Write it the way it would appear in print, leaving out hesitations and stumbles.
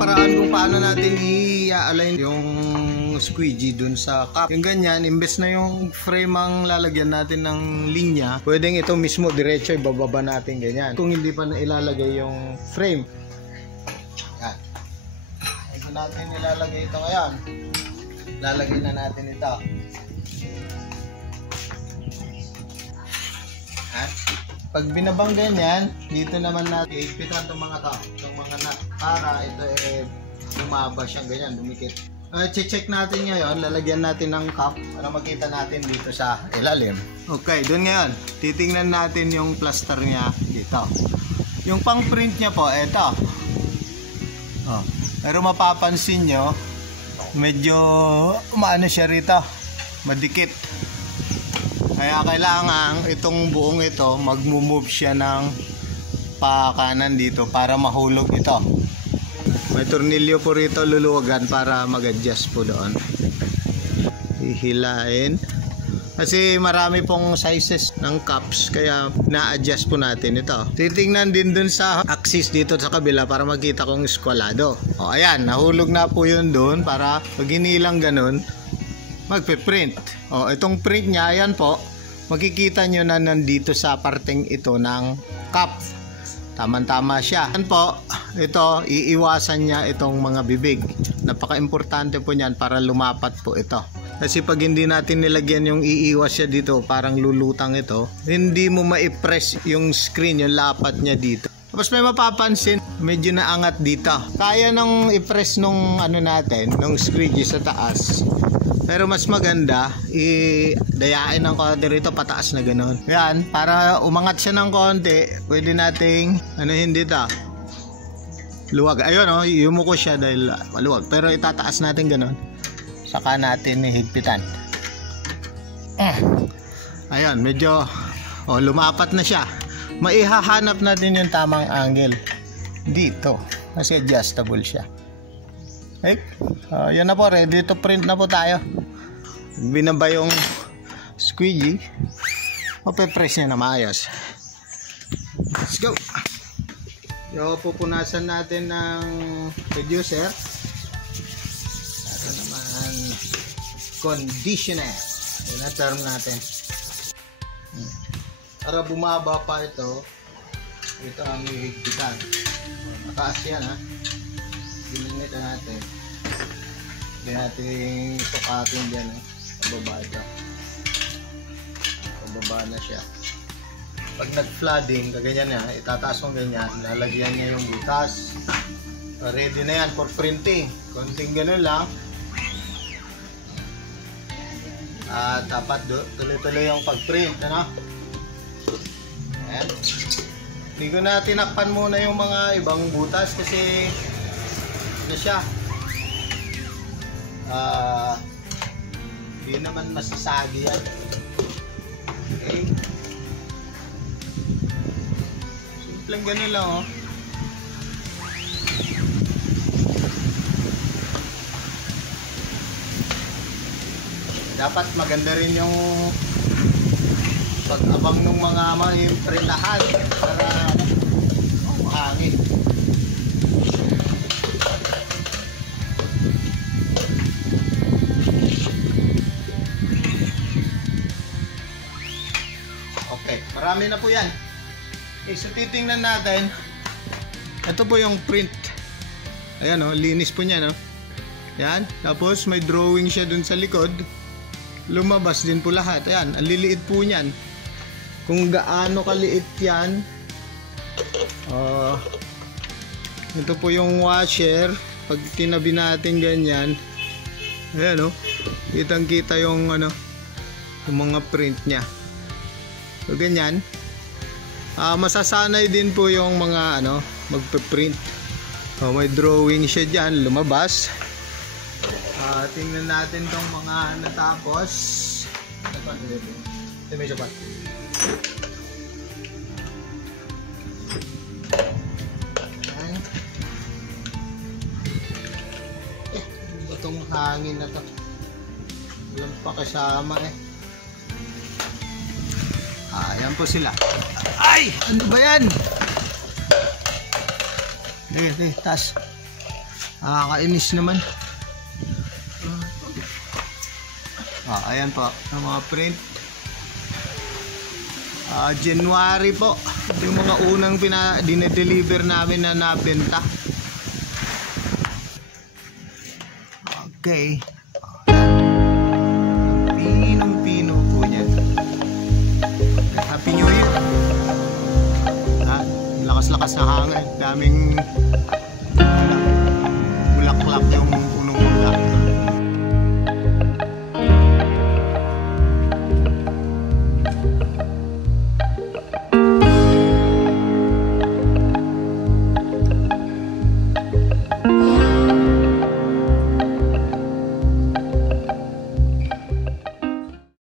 paraan kung paano natin i-align yung squeegee dun sa cup. Yung ganyan, imbes na yung frame ang lalagyan natin ng linya, pwedeng ito mismo diretso ibababa natin ganyan. Kung hindi pa na ilalagay yung frame. Yan. Ito natin ilalagay ito ngayon. Lalagay na natin ito. Yan. Pag binabang ganyan, dito naman natin higpitan itong mga nut para ito bumaba siyang ganyan, dumikit. Check natin ngayon, lalagyan natin ng cup para makita natin dito sa ilalim. Okay, doon ngayon, titingnan natin yung plaster niya dito. Yung pang print niya po, eto. Oh, pero mapapansin nyo, medyo maano siya rito, madikit. Kaya kailangan itong buong ito mag-move siya ng pakanan dito para mahulog ito. May tornilyo po rito luluwagan para mag-adjust po doon. Hihilain. Kasi marami pong sizes ng cups kaya na-adjust po natin ito. Titingnan din dun sa axis dito sa kabila para makita kung skwalado. O ayan, nahulog na po yun doon para pag hinilang ganun, magpe-print. O itong print niya, ayan po. Makikita nyo na nandito sa parteng ito ng cup. Tama-tama siya. Yan po, ito, iiwasan niya itong mga bibig. Napaka-importante po niyan para lumapat po ito. Kasi pag hindi natin nilagyan yung iiwas siya dito, parang lulutang ito, hindi mo ma-press yung screen, yung lapat niya dito. Tapos may mapapansin, medyo naangat dito. Kaya nung i-press nung ano natin, nung squeegee sa taas. Pero mas maganda, dayain ng konti rito, pataas na gano'n. Yan, para umangat siya ng konti, pwede nating, hindi dito, luwag. Ayun o, yumuko siya dahil maluwag. Pero itataas natin gano'n. Saka natin higpitan. Ayun, medyo, lumapat na siya. Maihahanap natin yung tamang angle dito. Kasi adjustable siya. Yan na po, ready to print na po tayo. Binaba yung squeegee, mape-press niya na maayos. Let's go. Yung pupunasan natin ng reducer. Ito naman conditioner. Yan na term natin. Para bumaba pa ito ang hihigpitan. Mataas yan ha. Ginamit natin. Hindi natin sukatin dyan pababa ito. Pababa na siya. Pag nag-flooding, kaganyan niya, itataas mo ganyan, lalagyan niya yung butas. Ready na yan for printing. Konting ganun lang. At dapat tuloy-tuloy yung pag-print. Ano? Ayan. Hindi ko na tinakpan muna yung mga ibang butas kasi siya hindi naman masasagi yan. Okay, simpleng ganun lang dapat maganda rin yung pag-abang ng mga printahan para mahangin. Marami na po yan. Okay, so titingnan natin. Ito po yung print. Ayan linis po niya Yan, tapos may drawing siya dun sa likod. Lumabas din po lahat. Ayan, ang liliit po niyan. Kung gaano kaliit yan. Ito po yung washer. Pag tinabi natin ganyan. Ayan kitang kita yung yung mga print niya. So ganyan. Masasanay din po yung mga magpe-print. May drawing siya dyan, lumabas. Tingnan natin tong mga natapos. Ito may sapat. Itong hangin na to. Walang pa kasama Ayan po sila. Ay! Ano ba yan? Taas. Kainis naman. Ayan po ang mga print. January po yung mga unang dinedeliver namin na nabenta. Okay. Pinong-pino po yan. Happy New Year. Lakas-lakas na hangin. Daming